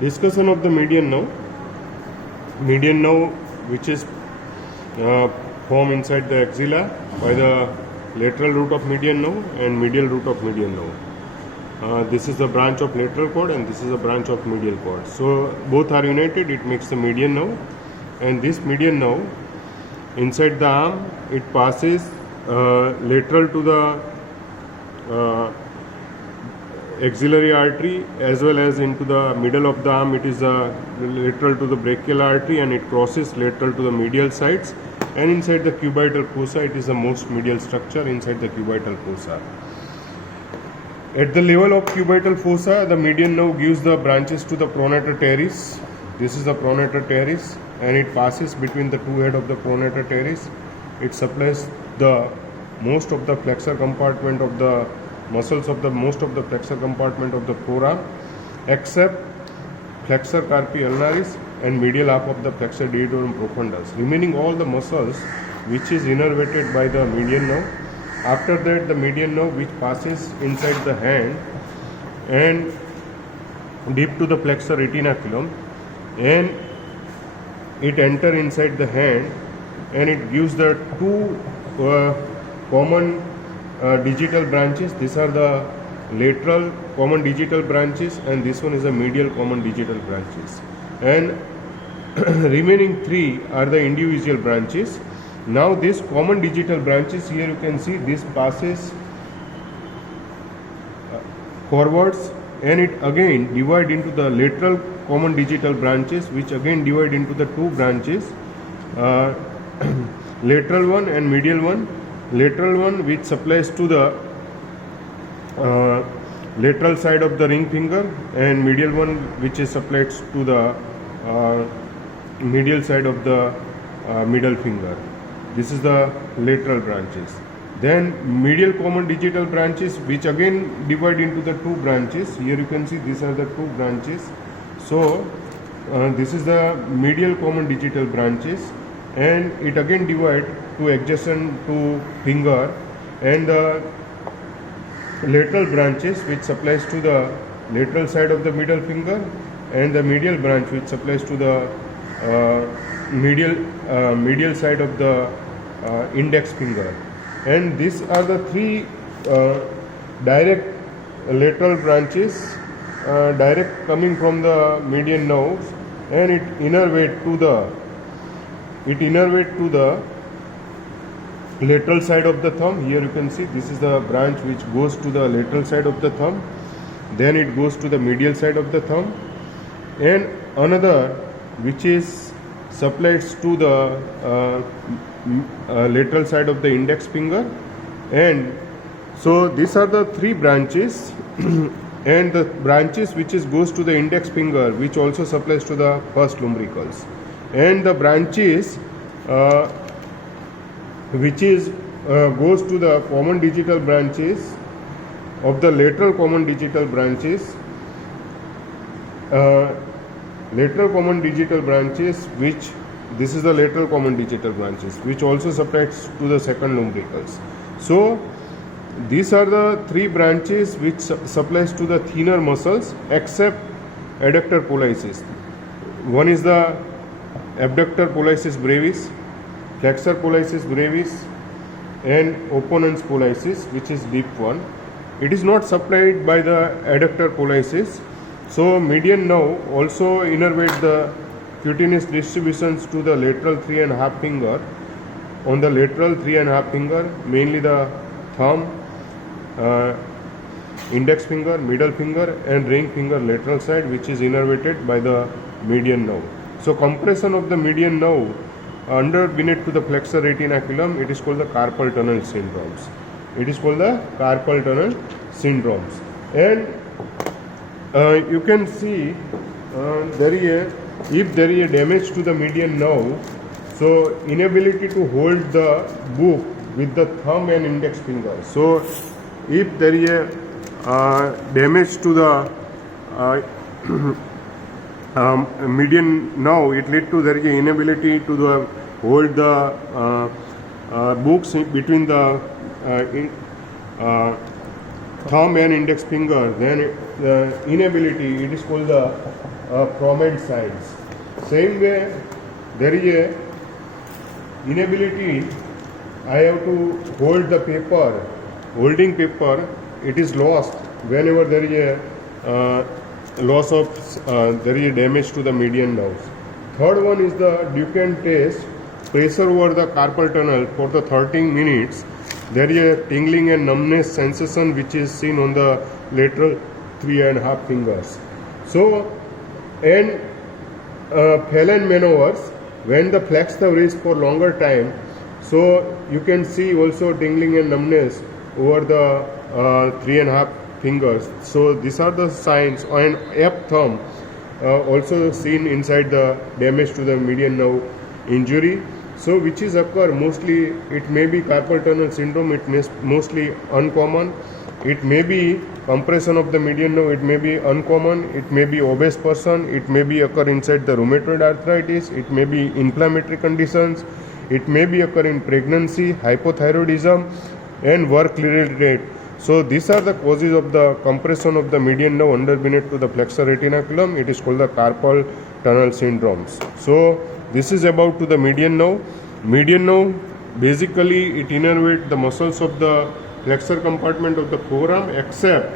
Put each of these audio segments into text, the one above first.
Discussion of the median now. Median now, which is formed inside the axilla by the lateral root of median now and medial root of median now. This is the branch of lateral cord and this is a branch of medial cord. So both are united, it makes the median now. And this median now, inside the arm, it passes lateral to the axillary artery as well as into the middle of the arm. It is lateral to the brachial artery and it crosses lateral to the medial sides, and inside the cubital fossa it is the most medial structure inside the cubital fossa. At the level of cubital fossa, the median nerve gives the branches to the pronator teres. This is the pronator teres and it passes between the two head of the pronator teres. It supplies the most of the flexor compartment of the muscles of the most of the flexor compartment of the forearm, except flexor carpi ulnaris and medial half of the flexor deodorum profundus, remaining all the muscles which is innervated by the median nerve. After that, the median nerve which passes inside the hand and deep to the flexor retinaculum, and it enter inside the hand and it gives the two common digital branches. These are the lateral common digital branches and this one is the medial common digital branches, and remaining three are the individual branches. Now these common digital branches, here you can see this passes forwards and it again divide into the lateral common digital branches, which again divide into the two branches, lateral one and medial one. Lateral one which supplies to the lateral side of the ring finger, and medial one which is supplied to the medial side of the middle finger. This is the lateral branches. Then medial common digital branches which again divide into the two branches. Here you can see these are the two branches. So this is the medial common digital branches and it again divide to adjacent to finger, and the lateral branches which supplies to the lateral side of the middle finger, and the medial branch which supplies to the medial side of the index finger. And these are the three direct lateral branches direct coming from the median nerves, and it innervate to the lateral side of the thumb. Here you can see this is the branch which goes to the lateral side of the thumb, then it goes to the medial side of the thumb, and another which is supplies to the lateral side of the index finger. And so these are the three branches and the branches which is goes to the index finger which also supplies to the first lumbricals, and the branches which is goes to the common digital branches of the lateral common digital branches, lateral common digital branches which this is the lateral common digital branches which also supplies to the second lumbricals. So these are the three branches which supplies to the thinner muscles except adductor pollicis. One is the abductor pollicis brevis, flexor pollicis brevis, and opponens pollicis, which is deep one. It is not supplied by the adductor pollicis. So median nerve also innervate the cutaneous distributions to the lateral 3.5 finger. On the lateral 3.5 finger, mainly the thumb, index finger, middle finger, and ring finger lateral side, which is innervated by the median nerve. So compression of the median nerve under beneath to the flexor retinaculum, it is called the carpal tunnel syndromes. It is called the carpal tunnel syndromes. And you can see if there is a damage to the median nerve, so inability to hold the book with the thumb and index finger. So if there is a damage to the median nerve, it lead to there is inability to hold the books between the thumb and index finger, then the inability, it is called the prominent signs. Same way, there is a inability, I have to hold the paper, holding paper, it is lost whenever there is a loss of, there is a damage to the median nerves. Third one is the Duchenne test, pressure over the carpal tunnel for the 13 minutes. There is a tingling and numbness sensation which is seen on the lateral 3.5 fingers. So, and Phelan maneuvers, when the flex the wrist for longer time, so you can see also tingling and numbness over the 3.5 fingers. So these are the signs. And F thumb also seen inside the damage to the median nerve injury. So which is occur mostly, it may be carpal tunnel syndrome, it may mostly uncommon. It may be compression of the median nerve, it may be uncommon, it may be obese person, it may be occur inside the rheumatoid arthritis, it may be inflammatory conditions, it may be occur in pregnancy, hypothyroidism and work related. So these are the causes of the compression of the median nerve under beneath to the flexor retinaculum. It is called the carpal tunnel syndromes. So this is about to the median nerve. Median nerve, basically it innervates the muscles of the flexor compartment of the forearm except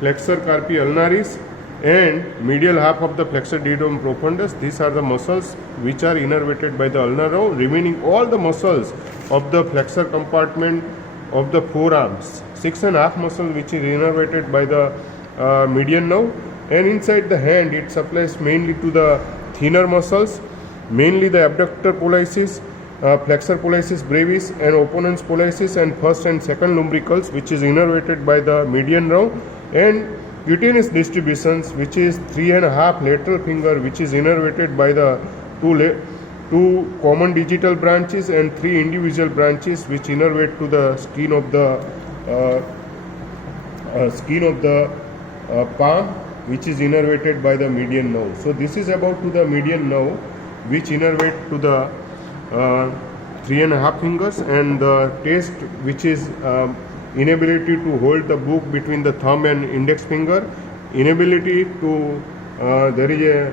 flexor carpi ulnaris and medial half of the flexor digitum profundus. These are the muscles which are innervated by the ulnar nerve. Remaining all the muscles of the flexor compartment of the forearms, 6.5 muscle which is innervated by the median nerve, and inside the hand it supplies mainly to the thinner muscles, mainly the abductor pollicis, flexor pollicis brevis and opponens pollicis and first and second lumbricals which is innervated by the median nerve, and cutaneous distributions which is 3.5 lateral finger which is innervated by the two common digital branches and 3 individual branches which innervate to the skin of the palm which is innervated by the median nerve. So this is about to the median nerve which innervate to the 3.5 fingers, and the test which is inability to hold the book between the thumb and index finger, inability to there is a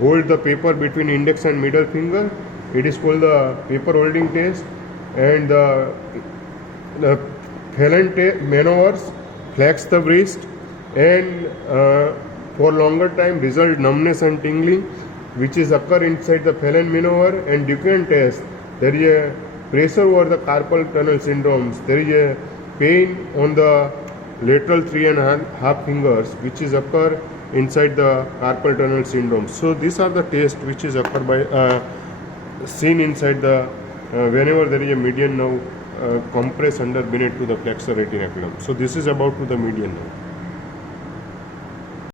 hold the paper between index and middle finger, it is called the paper holding test, and the Phelan maneuvers, flex the wrist, and for longer time result numbness and tingling which is occur inside the Phelan maneuver, and Duchenne test, there is a pressure over the carpal tunnel syndromes, there is a pain on the lateral 3.5 fingers which is occur inside the carpal tunnel syndrome. So these are the tests which is occur by seen inside the whenever there is a median nerve compress under beneath to the flexor retinaculum. So this is about to the median nerve.